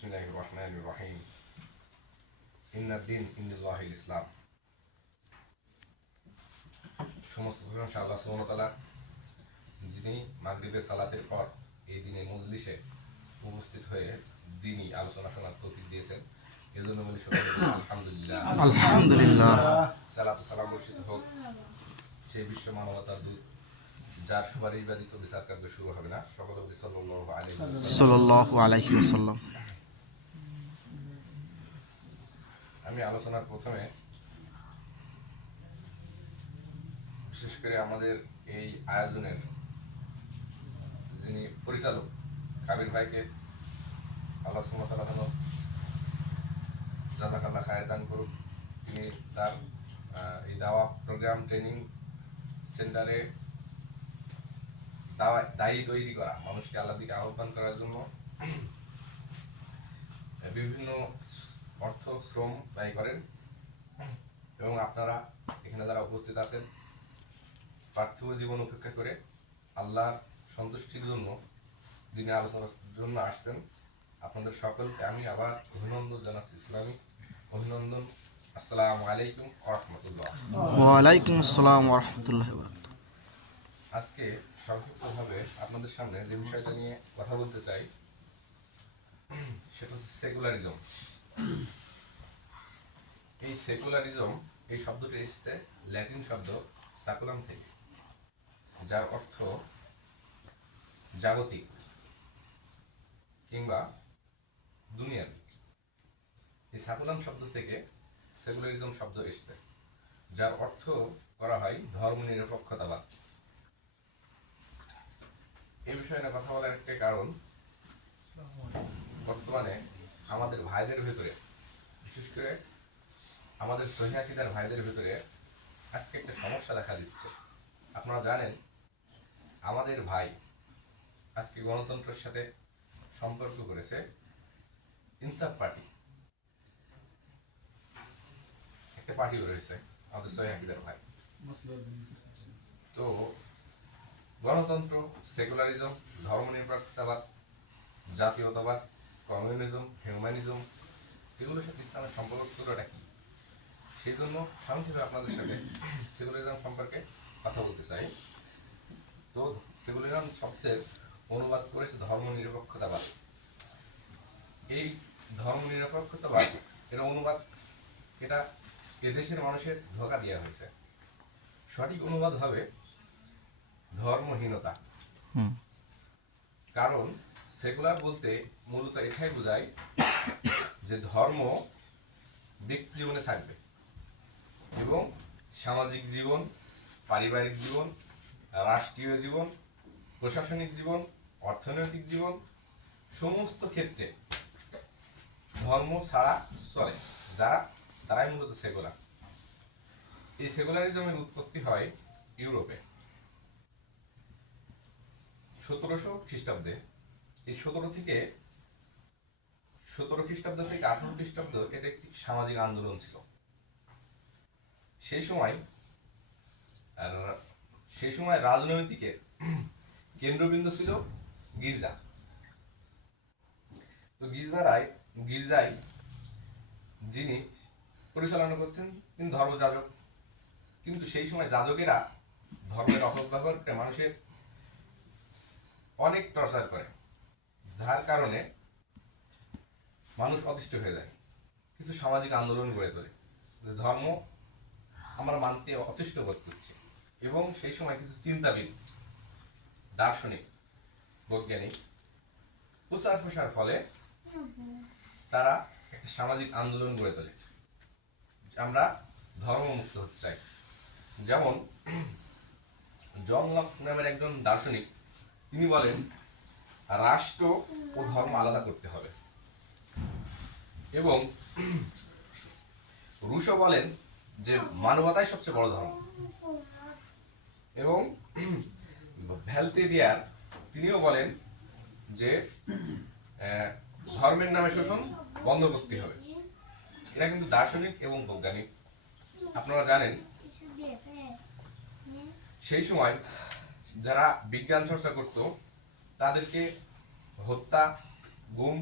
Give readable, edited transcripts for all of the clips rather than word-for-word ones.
বিসমিল্লাহির রহমানির রহিম। ইন্নাদ্দিন ইনদাল্লাহিল ইসলাম। সমস্ত প্রশংসা আল্লাহ সুবহানাহু ওয়া তাআলা, যিনি মাগরিবের সালাতের পর এই দিনে মজলিসে উপস্থিত হয়ে দিনই আলোচনা শোনার তৌফিক দিয়েছেন। এজন্য বলি সকলে আলহামদুলিল্লাহ। আলহামদুলিল্লাহ। সালাতু সালাম বর্ষিত হোক সেই বিশ্ব মানবতার দূত, যার সুপারিশ ব্যতীত বিচার কার্য শুরু হবে না। সকলে বলি সাল্লাল্লাহু আলাইহি ওয়াসাল্লাম। আমি আলোচনার প্রথমে বিশেষ করে আমাদের এই আয়োজনের যিনি পরিচালক কাবির ভাইকে আল্লাহ সুবহানাহু ওয়া তাআলা জাযাকাল্লাহ খায়র দান করুক। তিনি তার এই দাওয়া প্রোগ্রাম ট্রেনিং সেন্টারে দায়ী তৈরি করা, মানুষকে আল্লাহর দিকে আহ্বান করার জন্য বিভিন্ন অর্থ শ্রম ব্যয় করেন। এবং আপনারা এখানে যারা উপস্থিত আছেন, পার্থিব জীবন উপেক্ষা করে আল্লাহর সন্তুষ্টির জন্য দিনে আলোচনার জন্য আসছেন, আপনাদের সকলকে আমি আবার অভিনন্দন জানাচ্ছি, ইসলামিক অভিনন্দন। আসসালামু আলাইকুম ওয়া রাহমাতুল্লাহ। ওয়া আলাইকুম আসসালাম ওয়া রাহমাতুল্লাহি ওয়া বারাকাতুহু। আজকে সংক্ষিপ্তভাবে আপনাদের সামনে যে বিষয়টা নিয়ে কথা বলতে চাই সেটা হচ্ছে সেকুলারিজম। এই সেকুলারিজম এই শব্দটি এসেছে ল্যাটিন শব্দ সাকুলাম থেকে, যার অর্থ জাগতিক কিংবা দুনিয়ার। এই সাকুলাম শব্দ থেকে সেকুলারিজম শব্দ এসেছে, যার অর্থ করা হয় ধর্মনিরপেক্ষতাবাদ। এই বিষয়ে না কথা বলার একটা কারণ, বর্তমানে আমাদের ভাইদের ভেতরে, বিশেষ করে আমাদের সহিহ আকীদার ভাইদের ভেতরে আজকে একটা সমস্যা দেখা দিচ্ছে। আপনারা জানেন আমাদের ভাই আজকে গণতন্ত্রের সাথে সম্পর্ক করেছে ইনসাফ পার্টি, একটা পার্টিও রয়েছে আমাদের সহিহ আকীদার ভাই। তো গণতন্ত্র, সেকুলারিজম, ধর্মনিরপেক্ষতাবাদ, জাতীয়তাবাদ, কমিউনিজম, হিউম্যানিজম, এগুলোর সাথে ইসলামের সম্পর্কটা কি, সেই জন্য সংক্ষেপে আপনাদের সাথে সেকুলারিজম সম্পর্কে কথা বলতে চাই। তো সেকুলারিজম শব্দের অনুবাদ করেছে ধর্মনিরপেক্ষতাবাদ। এই ধর্মনিরপেক্ষতাবাদ এর অনুবাদ, এটা এদেশের মানুষের ধোঁকা দেওয়া হয়েছে। সঠিক অনুবাদ হবে ধর্মহীনতা। কারণ সেকুলার বলতে মূলত এটাই বোঝায় যে ধর্ম ব্যক্তি জীবনে থাকবে এবং সামাজিক জীবন, পারিবারিক জীবন, রাষ্ট্রীয় জীবন, প্রশাসনিক জীবন, অর্থনৈতিক জীবন, সমস্ত ক্ষেত্রে ধর্ম ছাড়া চলে যারা, তারাই মূলত সেকুলার। এই সেকুলারিজমের উৎপত্তি হয় ইউরোপে 1700 খ্রিস্টাব্দে। এই 17 খ্রিস্টাব্দ থেকে 18 খ্রিস্টাব্দ এটা একটি সামাজিক আন্দোলন ছিল। সেই সময় রাজনৈতিকের কেন্দ্রবিন্দু ছিল গির্জা। তো গির্জায় যিনি পরিচালনা করতেন তিনি ধর্মযাজক। কিন্তু সেই সময় যাজকেরা ধর্মের অপব্যবহার করে মানুষের অনেক টর্চার করে, যার কারণে মানুষ অতিষ্ঠ হয়ে যায়, কিছু সামাজিক আন্দোলন গড়ে তোলে যে ধর্ম আমরা মানতে অতিষ্ঠ বোধ করছি। এবং সেই সময় কিছু চিন্তাবিদ, দার্শনিক, বৈজ্ঞানিক প্রচার প্রসার ফলে তারা একটা সামাজিক আন্দোলন গড়ে তোলে, আমরা ধর্মমুক্ত হতে চাই। যেমন জন লক নামের একজন দার্শনিক, তিনি বলেন রাষ্ট্র ও ধর্ম আলাদা করতে হবে। এবং রুশো বলেন যে মানবতাই সবচেয়ে বড় ধর্ম। এবং ভ্যালতেরিয়ার তিনিও বলেন যে ধর্মের নামে শোষণ বন্ধ করতে হবে। এরা কিন্তু দার্শনিক এবং বৈজ্ঞানিক। আপনারা জানেন সেই সময় যারা বিজ্ঞান চর্চা করত তাদেরকে হত্যা, গুম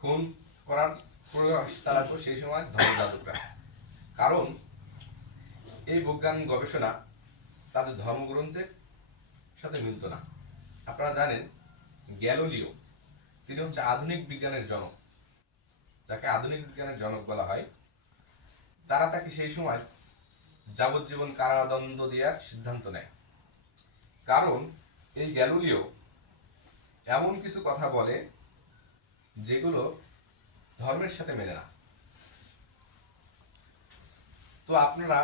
খুন করার প্রয়াস চালাতো সেই সময় ধর্মযাজকরা। কারণ এই বৈজ্ঞানিক গবেষণা তাদের ধর্মগ্রন্থের সাথে মিলত না। আপনারা জানেন গ্যালিলিও, তিনি হচ্ছে আধুনিক বিজ্ঞানের জনক, যাকে আধুনিক বিজ্ঞানের জনক বলা হয়। তারা তাকে সেই সময় যাবজ্জীবন কারাদণ্ড দেওয়ার সিদ্ধান্ত নেয়। কারণ এই গ্যালিলিও এমন কিছু কথা বলে যেগুলো ধর্মের সাথে মেলে না। তো আপনারা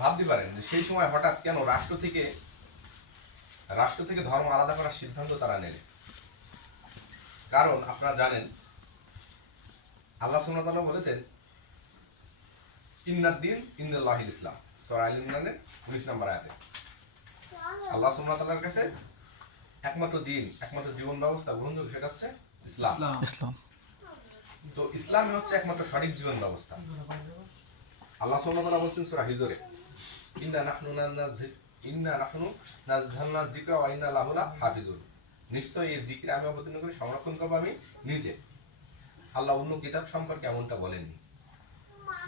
ভাবতে পারেন যে সেই সময় হঠাৎ কেন রাষ্ট্র থেকে ধর্ম আলাদা করার সিদ্ধান্ত তারা নেয়। কারণ আপনারা জানেন আল্লাহ সুবহানাহু ওয়া তাআলা বলেছেন ইন্নাদ-দীন ইনদাল্লাহিল ইসলাম, সূরা আল ইমরানের 19 নম্বর আয়াতে। আল্লাহ সুবহানাহু ওয়া তাআলার কাছে একমাত্র দিন, একমাত্র জীবন ব্যবস্থা গ্রহণযোগ্য সেটা হচ্ছে ইসলাম। ইসলাম। তো ইসলামই হচ্ছে একমাত্র সঠিক জীবন ব্যবস্থা। আল্লাহ সুবহানাহু ওয়া তাআলা বলছেন সূরা হিজরে, ইন্না নাহনু নাযালনা যিকরা ওয়া ইন্না লাহু লাহাফিজুন, নিশ্চয়ই এই জিকির আমি অবতীর্ণ করে সংরক্ষণ করব আমি নিজে। আল্লাহ অন্য কিতাব সম্পর্কে এমনটা বলেননি,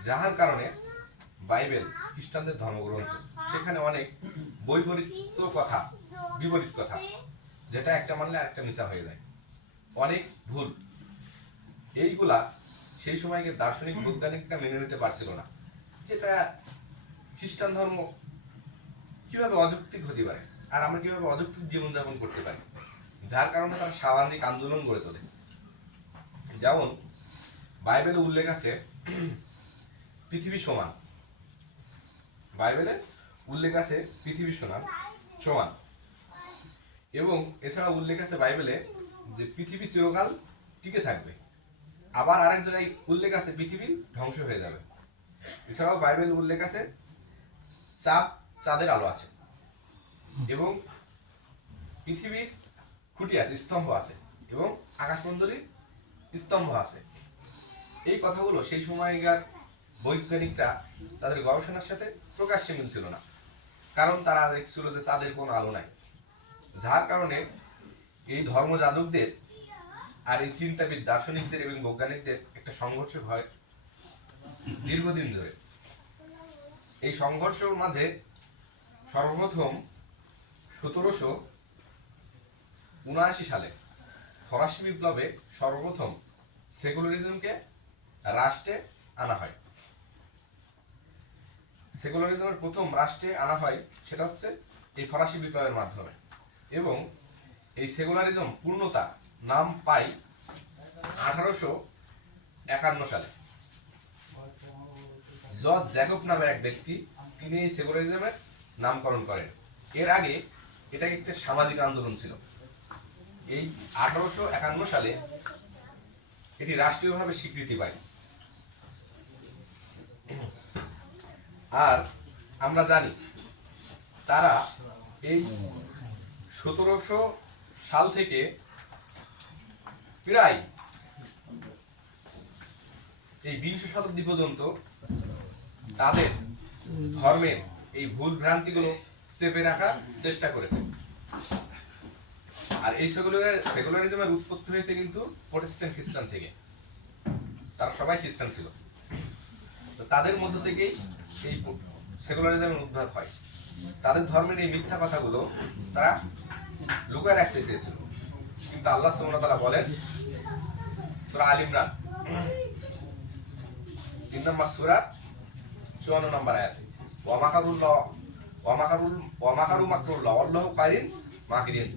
যাহার কারণে বাইবেল খ্রিস্টানদের ধর্মগ্রন্থ, সেখানে অনেক বিপরীত কথা, যেটা একটা মানলে আরেকটা মিছা হয়ে যায়, অনেক ভুল। এইগুলা সেই সময়কে দার্শনিক বৈজ্ঞানিকরা মেনে নিতে পারছিল না, যেটা খ্রিস্টান ধর্ম কিভাবে অযৌক্তিক হতে পারে আর আমরা কিভাবে অযৌক্তিক জীবনযাপন করতে পারি, যার কারণে তারা সামাজিক আন্দোলন গড়ে তোলে। যেমন বাইবেলে উল্লেখ আছে পৃথিবী সমান, বাইবেলে উল্লেখ আছে পৃথিবী সমান, এবং এছাড়া উল্লেখ আছে বাইবেলে যে পৃথিবী চিরকাল টিকে থাকবে। আবার আরেক জায়গায় উল্লেখ আছে পৃথিবী ধ্বংস হয়ে যাবে। এছাড়াও বাইবেল উল্লেখ আছে চাঁদের আলো আছে, এবং পৃথিবীর খুঁটি আছে, স্তম্ভ আছে, এবং আকাশমণ্ডলীর স্তম্ভ আছে। এই কথাগুলো সেই সময়কার বৈজ্ঞানিকরা তাদের গবেষণার সাথে প্রকাশ্যে মিলছিল না, কারণ তারা দেখছিল যে তাদের কোনো আলো নাই। যার কারণে এই ধর্মযাজকদের আর এই চিন্তাবিদ দার্শনিকদের এবং বৈজ্ঞানিকদের একটা সংঘর্ষ হয় দীর্ঘদিন ধরে। এই সংঘর্ষের মাঝে সর্বপ্রথম 1779 সালে ফরাসি বিপ্লবে সর্বপ্রথম সেকুলারিজমকে রাষ্ট্রে আনা হয়। সেকুলারিজমের প্রথম রাষ্ট্রে আনা হয় সেটা হচ্ছে এই ফরাসি বিপ্লবের মাধ্যমে, এবং এই সেকুলারিজম পূর্ণতা নাম পায় 1851 সালে। জর্জ জ্যাকব নামের এক ব্যক্তি, তিনি এই সেকুলারিজমের নামকরণ করেন। এর আগে এটা একটা সামাজিক আন্দোলন ছিল। এই 1851 সালে এটি রাষ্ট্রীয়ভাবে স্বীকৃতি পায়। আর আমরা জানি তারা এই 1700 সাল থেকে প্রায় এই 20 শতাব্দী পর্যন্ত তাদের ধর্মের এই ভুল ভ্রান্তিগুলো চেপে রাখার চেষ্টা করেছে। আর এই সেকুলারিজমের উৎপত্তি হয়েছে কিন্তু প্রোটেস্ট্যান্ট খ্রিস্টান থেকে, তারা সবাই খ্রিস্টান ছিল। তো তাদের মধ্য থেকেই এই সেকুলারিজমের উদ্ভব হয়। তাদের ধর্মের এই মিথ্যা কথাগুলো তারা লুকায় রাখতে চেয়েছিল, কিন্তু আল্লাহ সুবহানাহু ওয়া তাআলা বলেন সূরা আল ইমরান 3 নম্বর সূরা 54 নম্বর আয়াতে, ওয়া মাকারু মাকরুল্লাহ আল্লাহু খায়রুল মাকিরিন,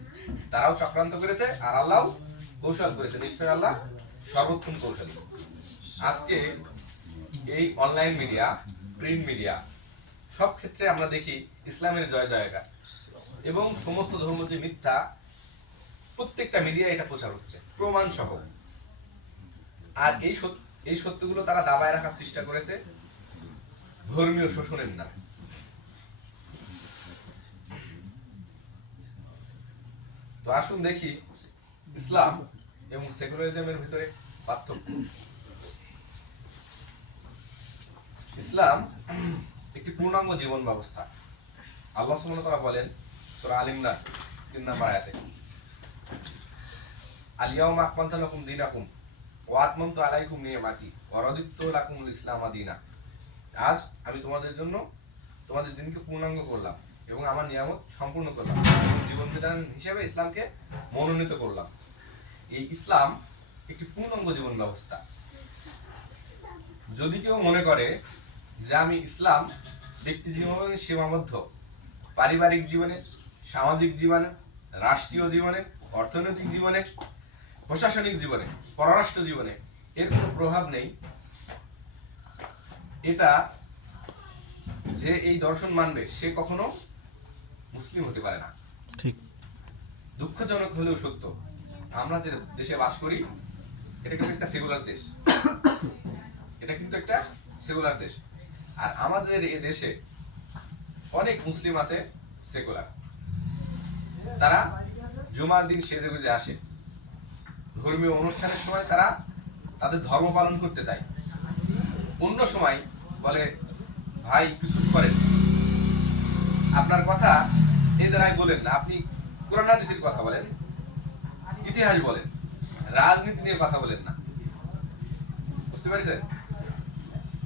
তারাও চক্রান্ত করেছে আর আল্লাহ কৌশল করেছে, নিশ্চয়ই আল্লাহ সর্বোত্তম কৌশলী। আজকে এই অনলাইন মিডিয়া, প্রিন্ট মিডিয়া, সব ক্ষেত্রে আমরা দেখি ইসলামের জয় জয়কার, এবং সমস্ত ধর্ম যে মিথ্যা প্রত্যেকটা মিডিয়া এটা প্রচার হচ্ছে প্রমাণ সহ। আর এই সত্যগুলো তারা দাবায় রাখার চেষ্টা করেছে ধর্মীয় শোষণের নামে। তো আসুন দেখি ইসলাম এবং সেকুলারিজমের ভিতরে পার্থক্য। ইসলাম একটি পূর্ণাঙ্গ জীবন ব্যবস্থা। আল্লাহ সুবহানাহু ওয়া তাআলা বলেন সূরা আল ইমরান 3 নম্বর আয়াতে, আল ইয়াউমা আকমালতু লাকুম দীনাকুম ওয়া আতমামতু আলাইকুম নি'মাতি ওয়া রাদিতু লাকুমুল ইসলাম দীনা। আজ আমি তোমাদের দিনকে পূর্ণাঙ্গ করলাম এবং আমার নিয়ামত সম্পূর্ণ করলাম এবং জীবন বিধান হিসেবে ইসলামকে মনোনীত করলাম। এই ইসলাম একটি পূর্ণাঙ্গ জীবন ব্যবস্থা। যদি কেউ মনে করে যে আমি ইসলাম ব্যক্তি জীবনে সীমাবদ্ধ, পারিবারিক জীবনে, সামাজিক জীবনে, রাষ্ট্রীয় জীবনে, অর্থনৈতিক জীবনে, প্রশাসনিক জীবনে, পররাষ্ট্র জীবনে এর কোনো প্রভাব নেই, এটা যে এই দর্শন মানবে সে কখনো মুসলিম হতে পারে না। ঠিক। দুঃখজনক হলেও সত্য, আমরা যে দেশে বাস করি এটা কিন্তু একটা সেকুলার দেশ, এটা কিন্তু একটা সেকুলার দেশ। আর আমাদের এই দেশে অনেক মুসলিম আছে সেকুলার, তারা জুমার দিন সেজে গুজে আসে, ধর্মীয় অনুষ্ঠানের সময় তারা তাদের ধর্ম পালন করতে চায়, অন্য সময় বলে ভাই একটু চুপ করেন, আপনার কথা এই দ্বারাই বলেন না, আপনি কোরআন হাদিসের কথা বলেন, ইতিহাস বলেন, রাজনীতি নিয়ে কথা বলেন না। বুঝতে পারছেন?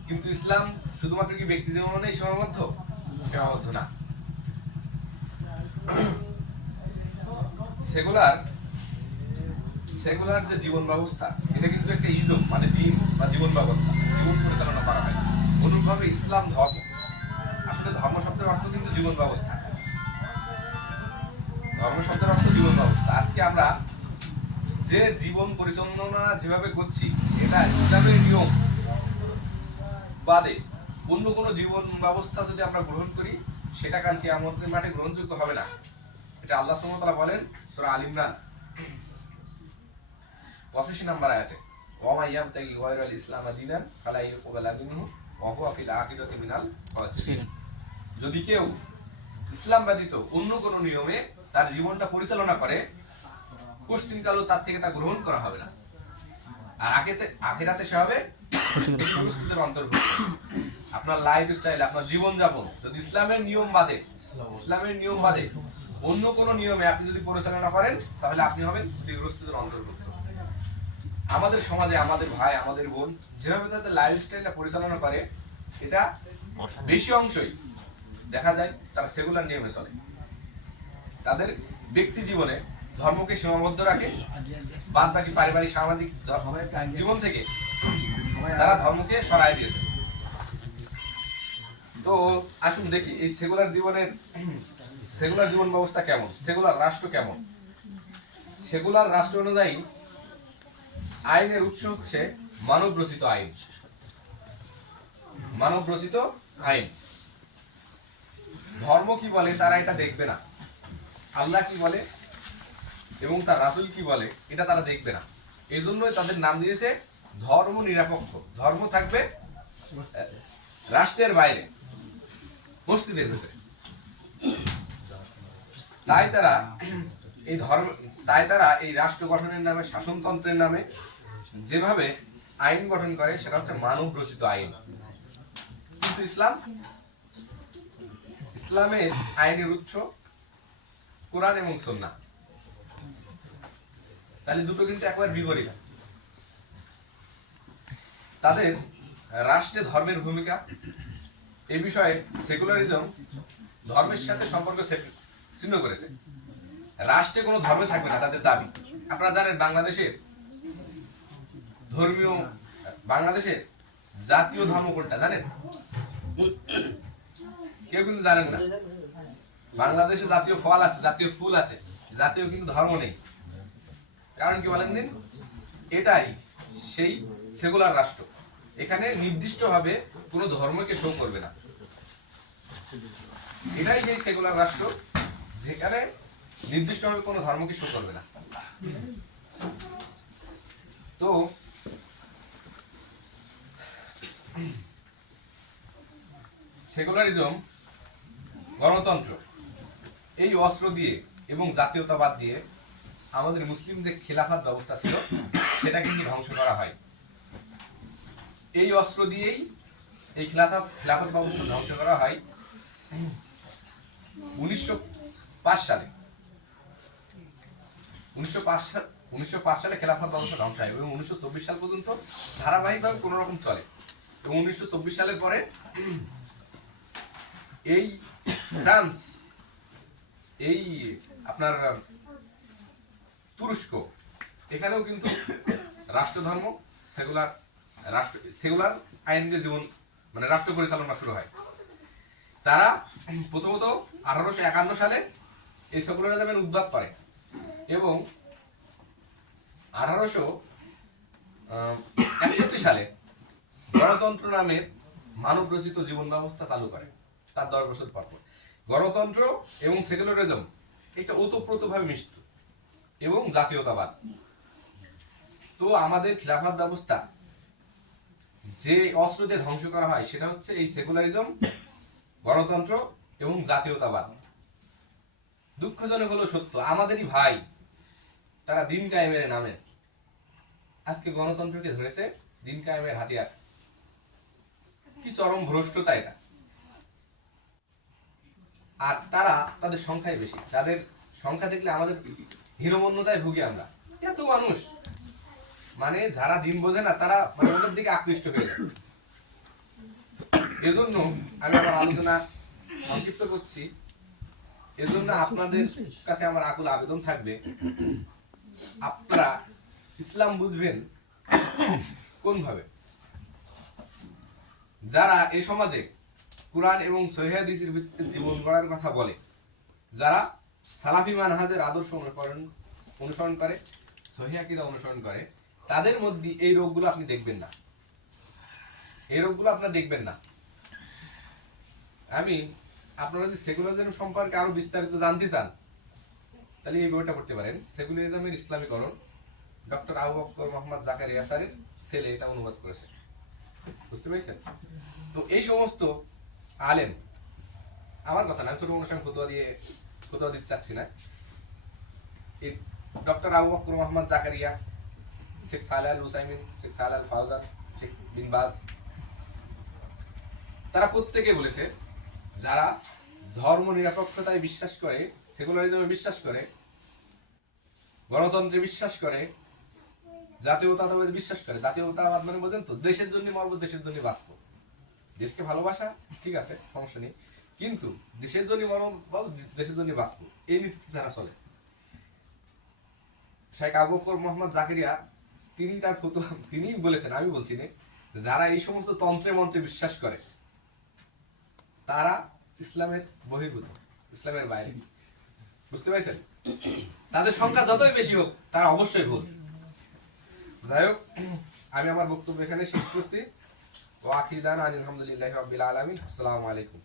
কিন্তু ইসলাম শুধুমাত্র কি ব্যক্তি জীবনেই সীমাবদ্ধ? সীমাবদ্ধ না। সেকুলার যে জীবন ব্যবস্থা এটা কিন্তু একটা ইজম মানে দিন বা জীবন ব্যবস্থা, জীবন পরিচালনা করা হয়। অনুরূপভাবে ইসলাম ধর্ম, আসলে ধর্ম শব্দের অর্থ কিন্তু জীবন ব্যবস্থা। ধর্ম শব্দের অর্থ জীবন ব্যবস্থা। আজকে আমরা যে জীবন পরিচালনা যেভাবে করছি এটা ইসলামের নিয়ম বাদে অন্য কোনো জীবন ব্যবস্থা যদি আমরা গ্রহণ করি সেটা কালকে আমাদের মাঠে গ্রহণযোগ্য হবে না। এটা আল্লাহ সুবহানাহু ওয়া তাআলা বলেন সূরা আল ইমরান 85 নম্বর আয়াতে, ওয়া মা ইয়াবতাগি গায়রাল ইসলাম দীনান ফালা ইউকবালা মিনহু ওয়া হুয়া ফিল আখিরাতি মিনাল খাসিরিন। যদি কেউ ইসলাম ব্যতীত অন্য কোনো নিয়মে তার জীবনটা পরিচালনা করে কোশ্চিনকালও তার থেকে তা গ্রহণ করা হবে না, আর আখিরাতে সে হবে ক্ষতিগ্রস্তের অন্তর্ভুক্ত। আপনার লাইফস্টাইল, আপনার জীবনযাপন যদি ইসলামের নিয়ম বাদে অন্য কোনো নিয়মে আপনি যদি পরিচালনা করেন তাহলে আপনি হবেন ক্ষতিগ্রস্তের অন্তর্ভুক্ত। আমাদের সমাজে আমাদের ভাই আমাদের বোন যেভাবে তাদের লাইফস্টাইলটা পরিচালনা করে এটা বেশি অংশই দেখা যায় তারা সেকুলার নিয়মে চলে। তাদের ব্যক্তি জীবনে ধর্মকে সীমাবদ্ধ রাখে, বাদ বাকি পারিবারিক সামাজিক জীবন থেকে তারা ধর্মকে সরায় দিয়েছে। তো আসুন দেখি এই সেকুলার জীবন ব্যবস্থা কেমন, সেকুলার রাষ্ট্র কেমন। সেকুলার রাষ্ট্র অনুযায়ী আইনের উৎস হচ্ছে মানব রচিত আইন। ধর্ম কি বলে তারা এটা দেখবে না, আল্লাহ কি বলে এবং তার রাসূল কি বলে এটা তারা দেখবে না। এই জন্যই তাদের নাম দিয়েছে ধর্ম নিরপেক্ষ। ধর্ম থাকবে রাষ্ট্রের বাইরে, মসজিদের ভিতরে। তাই তারা এই রাষ্ট্র গঠনের নামে, শাসনতন্ত্রের নামে যেভাবে আইন গঠন করে সেটা হচ্ছে মানব রচিত আইন। কিন্তু ইসলামের আইনের উৎস কোরআন এবং সুন্নাহ। তাহলে দুটো কিন্তু একবার বিপরীত। তাদের রাষ্ট্রে ধর্মের ভূমিকা, এই বিষয়ে সেকুলারিজম ধর্মের সাথে সম্পর্ক ছিন্ন করেছে। রাষ্ট্রে কোনো ধর্ম থাকবে না তাদের দাবি। আপনারা জানেন বাংলাদেশের জাতীয় ধর্ম কোনটা জানেন? কেউ কিন্তু জানেন না। বাংলাদেশে জাতীয় ফল আছে, জাতীয় ফুল আছে, জাতীয় কিন্তু ধর্ম নেই। কারণ কি বলেন দিন? এটাই সেই সেকুলার রাষ্ট্র। এখানে নির্দিষ্টভাবে কোনো ধর্মকে শো করবে না। এটাই সেই সেকুলার রাষ্ট্র যেখানে নির্দিষ্টভাবে কোনো ধর্মকে শো করবে না। তো সেকুলারিজম, গণতন্ত্র এই অস্ত্র দিয়ে এবং জাতীয়তাবাদ দিয়ে আমাদের মুসলিম যে খেলাফত ব্যবস্থা ছিল সেটা কিন্তু ধ্বংস করা হয়। এই অস্ত্র দিয়েই এই খেলাফত ব্যবস্থা ধ্বংস করা হয় 1905 সালে। 1905 সালে খেলাফত ব্যবস্থা ধ্বংস হয় এবং 1924 সাল পর্যন্ত ধারাবাহিকভাবে কোনো রকম চলে এবং 1924 সালের পরে এই ফ্রান্স, এই আপনার তুরস্ক, এখানেও কিন্তু রাষ্ট্রধর্ম সেকুলার আইন দিয়ে জীবন মানে রাষ্ট্র পরিচালনা শুরু হয়। তারা প্রথমত 1851 সালে এই সেকুলারিজমের উদ্ভব করে এবং 1861 সালে গণতন্ত্র নামের মানব রচিত জীবন ব্যবস্থা চালু করে তার 10 বছর পর। গণতন্ত্র এবং সেকুলারিজম একটা ওতপ্রোতভাবে মিশত এবং জাতীয়তাবাদ। তো আমাদের খিলাফত ব্যবস্থা যে অস্ত্র দিয়ে ধ্বংস করা হয় সেটা হচ্ছে এই সেকুলারিজম, গণতন্ত্র এবং জাতীয়তাবাদ। দুঃখজনক হলো সত্য, আমাদেরই ভাই তারা দিন কায়েমের নামে আজকে গণতন্ত্রকে ধরেছে দিন কায়েমের হাতিয়ার। কি চরম ভ্রষ্টতা এটা! আর তারা তাদের সংখ্যায় বেশি, তাদের সংখ্যা দেখলে আমাদের হীনমন্যতায় ভুগি আমরা। এত মানুষ, মানে যারা দিন বোঝে না তারা মানে ওদের দিকে আকৃষ্ট হয়ে যায়। এজন্য আমি আমার আলোচনা সংক্ষিপ্ত করছি। এজন্য আপনাদের কাছে আমার আকুল আবেদন থাকবে, আপনারা ইসলাম বুঝবেন কোন ভাবে। যারা এই সমাজে কুরআন এবং সহিহ হাদিসের ভিত্তিতে জীবন গড়ার কথা বলে, যারা সালাফি মানহাজের আদর্শ অনুসরণ করে, সহিহ আকীদা অনুসরণ করে, তাদের মধ্যে এই রোগগুলো আপনি দেখবেন না, এই রোগগুলো আপনারা দেখবেন না। আমি আপনারা যদি সেকুলারিজম সম্পর্কে আরো বিস্তারিত জানতে চান তাহলে এই বইটা পড়তে পারেন, সেকুলারিজমের ইসলামীকরণ। ডক্টর আবু বকর মোহাম্মদ জাকারিয়া স্যারের ছেলে এটা অনুবাদ করেছে, বুঝতে পেরেছেন? তো এই সমস্ত আলেম, আমার কথা না, ছোট অনুষ্ঠান ফতোয়া দিতে চাচ্ছি না। এই ডক্টর আবু বকর মোহাম্মদ জাকারিয়া, শেখ সালেহ আল হুসাইমিন, শেখ সালেহ আল ফাউজান, শেখ বিন বাজ, তারা প্রত্যেকে বলেছে যারা ধর্ম নিরপেক্ষতায় বিশ্বাস করে, সেকুলারিজমে বিশ্বাস করে, গণতন্ত্রে বিশ্বাস করে, জাতীয়তাবাদে বিশ্বাস করে। জাতীয়তাবাদ মানে বোঝেন তো, দেশের জন্য মরবো, দেশের জন্য বাঁচবো, দেশকে ভালোবাসা, ঠিক আছে, সমস্যা নেই, কিন্তু দেশের জন্য মরবো, দেশের জন্য বাঁচবো, এই নীতিতে যারা চলে। শেখ আবু বকর মোহাম্মদ জাকারিয়া তিনি বলেছেন, আমি বলছি না, যারা এই সমস্ত তন্ত্রে মন্ত্রে বিশ্বাস করে তারা ইসলামের বহির্ভূত, ইসলামের বাইরে, বুঝতে পারছেন? তাদের সংখ্যা যতই বেশি হোক তারা অবশ্যই ভুল। যাই হোক, আমি আমার বক্তব্য এখানে শেষ করছি। ওয়া আখিরু দাওয়ানা আলহামদুলিল্লাহি রাব্বিল আলামিন। আসসালামু আলাইকুম।